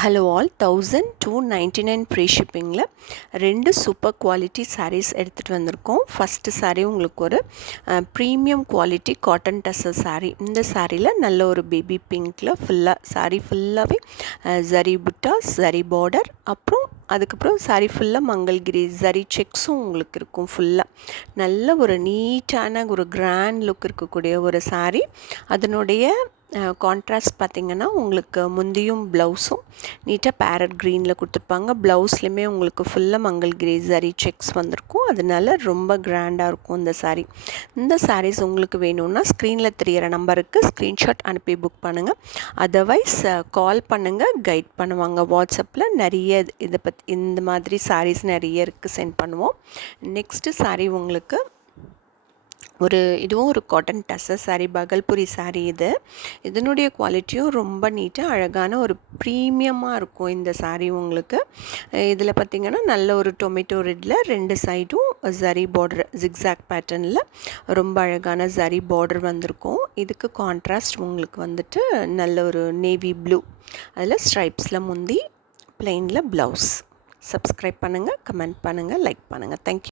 Hello all 1299 free ஷிப்பிங்கில் 2 super quality saris எடுத்துகிட்டு வந்திருக்கோம். ஃபஸ்ட்டு சாரீ உங்களுக்கு ஒரு premium quality cotton tussar sari. இந்த சாரியில் நல்ல ஒரு பேபி பிங்க்கில் சாரீ ஃபுல்லாகவே ஜரி புட்டா, ஜரி பார்டர், அதுக்கப்புறம் சாரீ ஃபுல்லாக மங்கள்கிரி ஜரி செக்ஸும் உங்களுக்கு இருக்கும். ஃபுல்லாக நல்ல ஒரு நீட்டான ஒரு கிராண்ட் லுக் இருக்கக்கூடிய ஒரு சாரீ. அதனுடைய கான்ட்ராஸ்ட் பார்த்திங்கன்னா உங்களுக்கு முந்தியும் ப்ளவுஸும் நீட்டாக பேரட் க்ரீனில் கொடுத்துருப்பாங்க. ப்ளவுஸ்லையுமே உங்களுக்கு ஃபுல்லாக மங்கள்கிரி ஜரி செக்ஸ் வந்திருக்கும். அதனால ரொம்ப கிராண்டாக இருக்கும் இந்த சாரீ. இந்த சாரீஸ் உங்களுக்கு வேணும்னா ஸ்க்ரீனில் தெரிகிற நம்பருக்கு ஸ்க்ரீன்ஷாட் அனுப்பி புக் பண்ணுங்கள். அதர்வைஸ் கால் பண்ணுங்கள், கைட் பண்ணுவாங்க. வாட்ஸ்அப்பில் நிறைய இந்த மாதிரி சாரீஸ் நிறைய இருக்குது, சென்ட் பண்ணுவோம். நெக்ஸ்ட்டு சாரீ உங்களுக்கு இதுவும் ஒரு காட்டன் டசர் சாரீ, பகல்புரி சாரீ. இதனுடைய குவாலிட்டியும் ரொம்ப நீட்டாக அழகான ஒரு ப்ரீமியமாக இருக்கும் இந்த சாரீ உங்களுக்கு. இதில் பார்த்திங்கன்னா நல்ல ஒரு டொமேட்டோ ரெட்டில் 2 சைடும் ஜரி பார்டர், ஜிக்ஸாக் பேட்டர்னில் ரொம்ப அழகான ஜரி பார்டர் வந்திருக்கும். இதுக்கு கான்ட்ராஸ்ட் உங்களுக்கு வந்துட்டு நல்ல ஒரு நேவி ப்ளூ, அதில் ஸ்ட்ரைப்ஸில் முந்தி, பிளெயினில் ப்ளவுஸ். சப்ஸ்கிரைப் பண்ணுங்கள், கமெண்ட் பண்ணுங்கள், லைக் பண்ணுங்கள். தேங்க்யூ.